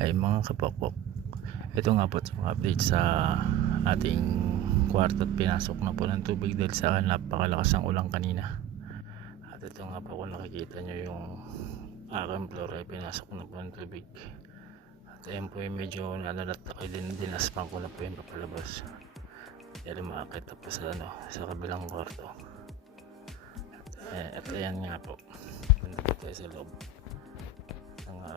Ay mga kapokpok, ito nga po yung update sa ating kwarto at pinasok na po ng tubig dahil sa napakalakas ng ulan kanina. At ito nga po kung nakikita nyo yung aking floor ay pinasok na po ng tubig. At ayun po yung medyo nalalataki din, dinaspan ko na po yung papalabas dahil makakita po sa kabilang kwarto. At ayan nga po, punta po tayo sa loob.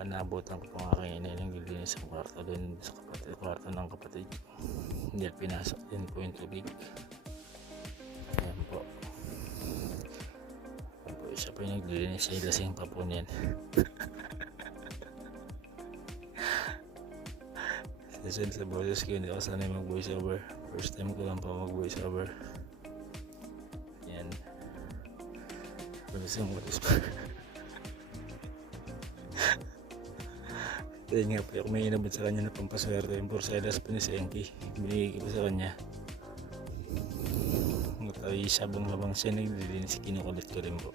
Naabutan ko po ang aking inay ng lilinis ang kwarto doon sa kwarto ng kapatid. Hindi pinasok din po yung tubig. Ayan po. Ayan po, isa po yung naglilinis ay lasing pa po niyan. Session sa boses ko, hindi ako sanay mag voice over. First time ko lang po mag voice over. Ayan. Walis yung walis pa. Dahil nga po, may inabot sa kanya na pampaswerte yung porcelas po ni Senki. Binigay ko sa kanya. Ay sabang labang siya naglilinis, kinukulit ko rin po.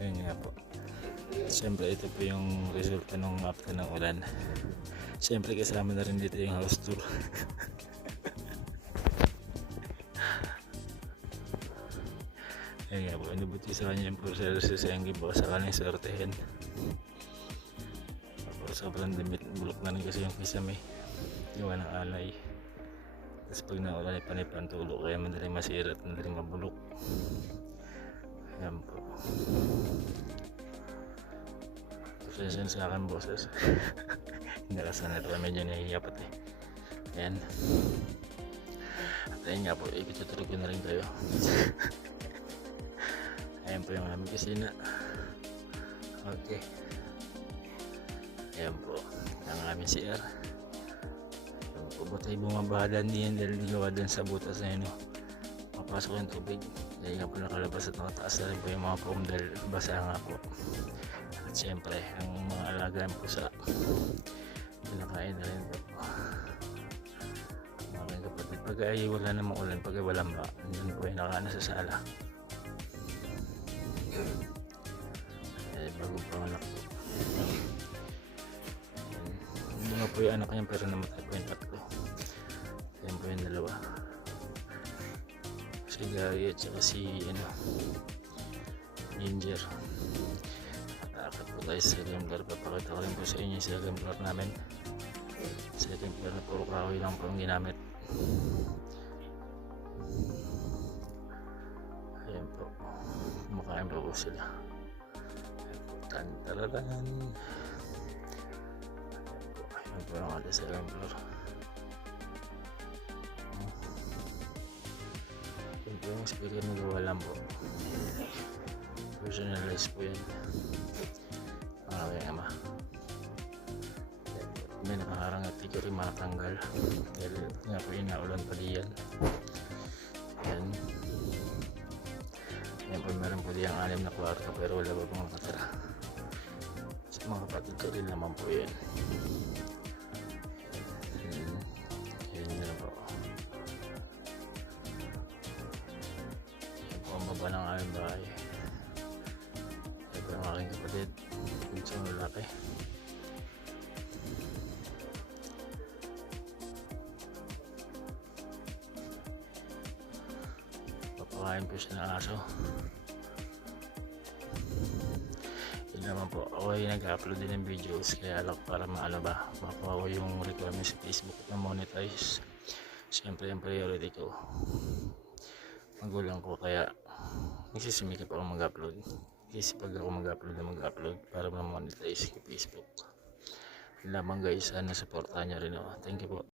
Ayun nga po. Siyempre ito po yung resulta ng after ng ulan. Siyempre kasama na rin dito yung house tour. Ayun nga po, inabot ko sa kanya yung porcelas si Senki po sa kanyang swertehin. Sobrang damit, bulok na rin kasi yung kisame, gawa ng alay. Tapos pag naulan ay panay tulo, kaya madali masira at madali mabulok. Ayan po. Pasensya sa akin boses. Hindi kasanay ito, medyo nahihiya pati. Ayan. At ayun nga po, ipitutulog ko na rin kayo. Ayan po yung aming kusina. Okay. Ayan po, ang aming CR. Ayan po, ba't ay bumabahadan niyan dahil gawa din sa butas na yun. Mapasok yung tubig. Dahil nga po nakalabas at nakataas na rin po yung mga foam dahil basa nga po. At syempre, ang mga alagaan po sa pinakain na rin po. Mga kapatid, pag ay wala namang ulan, pag ay walang ba, yun po ay nakaano sa sala. Ay, bago panganak po. Bunga po yung anak niya pero namatay po yung tatlo. Ayan po yung dalawa. Si Gary at saka si Ginger. At akit po tayo sa second floor. Papakita ko rin po sa inyo yung second floor namin. Second floor na puro kahoy lang po ang ginamit. Ayan po. Kumakain po sila. Ayan po. Tantararan. Ayan po ang alas sa second floor. Ayan po yung speaker na gawa lang po. Personalized po yan. Ang aking ama. May nakaharang at di ko rin matanggal. Dahil nga po yung naulan pa diyan. Ayan. Ayan po meron po diyang 6 na kwarto pero wala pa pong nakatira. Sa mga kapatid ko rin naman po yan. Ayan nyo na po. Ayan po ang baba ng aming bahay. Ayan po ang aking kapatid. Pinsang lalaki. Papakain po siya ng aso. Yun naman po, ako ay nag-upload din ng videos kaya lang para maano ba, makuha ko yung requirements sa Facebook na monetize. Siyempre yung priority ko magulang ko kaya nagsisimikap ako mag-upload kasi pag ako mag-upload para ma-monetize sa Facebook. Yun lamang guys, sana supportahan nyo rin ako. Thank you po.